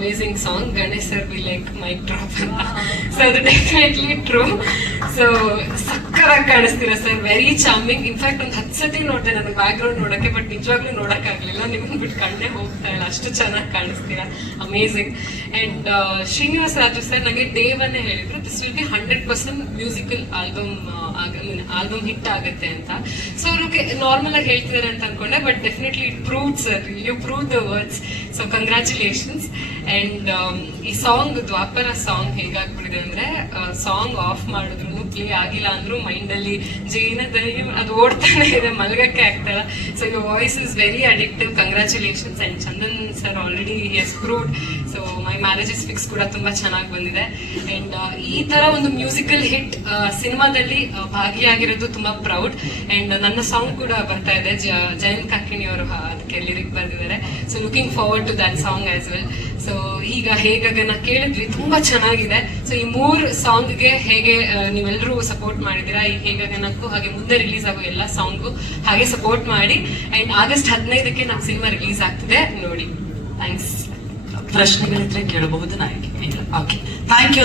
Amazing song Ganesh sir be like mic drop ಅಂತ so ಅದು definitely true so ಸಕ್ಕರಾಗಿ ಕಾಣಿಸ್ತೀರಾ sir very charming in fact ಒಂದು ಹತ್ತು ಸತಿ ನೋಡಿದೆ ನನಗೆ ಬ್ಯಾಕ್ ಗ್ರೌಂಡ್ ನೋಡಕ್ಕೆ ಬಟ್ ನಿಜವಾಗ್ಲೂ ನೋಡೋಕ್ಕಾಗಲಿಲ್ಲ. ನಿಮ್ಗೆ ಬಿಟ್ಟು ಕಣ್ಣೇ ಹೋಗ್ತಾ ಇಲ್ಲ. ಅಷ್ಟು ಚೆನ್ನಾಗಿ ಕಾಣಿಸ್ತೀರಾ? Amazing and Srinivasa Raju sir ನನಗೆ ಡೇ ಒನ್ನೇ ಹೇಳಿದ್ರು this will be hundred percent musical album album hit ಆಗುತ್ತೆ ಅಂತ. ಸೊ ಅವ್ರಿಗೆ ನಾರ್ಮಲ್ ಆಗಿ ಹೇಳ್ತಿದ್ದಾರೆ ಅಂತ ಅನ್ಕೊಂಡೆ but definitely it prove sir you prove the words so congratulations and ಈ ಸಾಂಗ್ ದ್ವಾಪರ ಸಾಂಗ್ ಹೇಗಾಗ್ಬಿಡಿದೆ ಅಂದ್ರೆ ಸಾಂಗ್ ಆಫ್ ಮಾಡಿದ್ರು ಪ್ಲೇ ಆಗಿಲ್ಲ ಅಂದ್ರೂ ಮೈಂಡ್ ಅಲ್ಲಿ ಜೀನ ದಯ್ಯ ಅದು ಓಡ್ತಾನೆ ಇದೆ, ಮಲಗಕ್ಕೆ ಆಗ್ತಲ್ಲ. So your voice is very addictive congratulations and Chandan sir already has proved so my marriage is fix ಕೂಡ ತುಂಬಾ ಚೆನ್ನಾಗಿ ಬಂದಿದೆ. ಅಂಡ್ ಈ ತರ ಒಂದು ಮ್ಯೂಸಿಕಲ್ ಹಿಟ್ ಸಿನಿಮಾದಲ್ಲಿ ಭಾಗಿಯಾಗಿರೋದು ತುಂಬಾ ಪ್ರೌಡ್ ಅಂಡ್ ನನ್ನ ಸಾಂಗ್ ಕೂಡ ಬರ್ತಾ ಇದೆ ಜಯಂತ್ ಕಾಕಿಣಿ ಲಿರಿಕ್ ಬರೆದಿದ್ದಾರೆ. So looking forward to that song as well so ಈಗ ಹೇಗನ ಕೇಳಿದ್ವಿ, ತುಂಬಾ ಚೆನ್ನಾಗಿದೆ. ಸೊ ಈ ಮೂರು ಸಾಂಗ್ಗೆ ಹೇಗೆ ನೀವೆಲ್ಲರೂ ಸಪೋರ್ಟ್ ಮಾಡಿದ್ದೀರಾ, ಈ ಹೇಗನಕ್ಕೂ ಹಾಗೆ ಮುಂದೆ ರಿಲೀಸ್ ಆಗೋ ಎಲ್ಲ ಸಾಂಗು ಹಾಗೆ ಸಪೋರ್ಟ್ ಮಾಡಿ. ಅಂಡ್ ಆಗಸ್ಟ್ ಹದಿನೈದಕ್ಕೆ ನಮ್ಮ ಸಿನಿಮಾ ರಿಲೀಸ್ ಆಗ್ತಿದೆ. ನೋಡಿ ಥ್ಯಾಂಕ್ಸ್ ಪ್ರಶ್ನೆಗಳಿದ್ರೆ ಕೇಳಬಹುದು ನಾಯಕಿ. Okay thank you